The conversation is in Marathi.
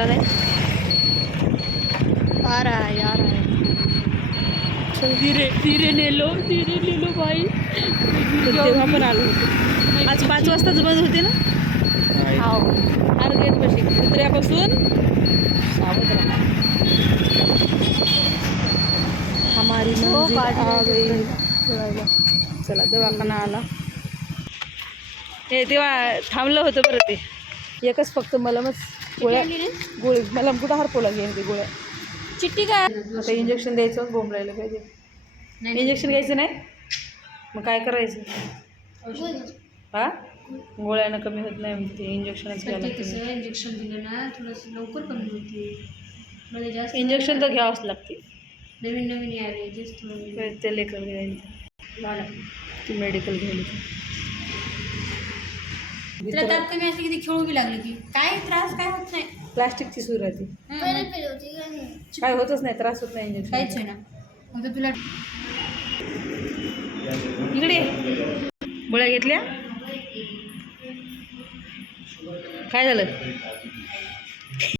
आला नाही. आ रहा है धीरे धीरे ले लो भाई. तेव्हा पण आलो होतो. आज 5 वाजताच बंद होते ना. हो हर गेट पाशी उतऱ्यापासून सावध राहा. हमारी मंजिल आ गई. चला दवाखाना आला. हे तेव्हा थांबलं होतं बरं. ते एकच फक्त मलमच गोळी मलम कुठं हरपवला घेईन ते गोळ्या. चिठ्ठी काय आता इंजेक्शन द्यायचं. बोंबलायला पाहिजे. इंजेक्शन घ्यायचं नाही मग काय करायचं. हा गोळ्यानं कमी होत नाही म्हणते. इंजेक्शनच घ्यायला लागते. इंजेक्शन दिलं ना थोडंसं लवकर कमी होते. म्हणजे जास्त इंजेक्शन तर घ्यावंच लागते. नवीन यावे जास्त ते लेकर घ्यायला ती मेडिकल घ्यायला. तुला त्यात कमी असली की ती खेळू बी लागली की काय त्रास काय होत नाही. प्लास्टिकची सुई राहते. काय होतच नाही. त्रास होत नाही इंजेक्शन. काहीच आहे ना. मग तुला इकडे गोळ्या घेतल्या. काय झालं.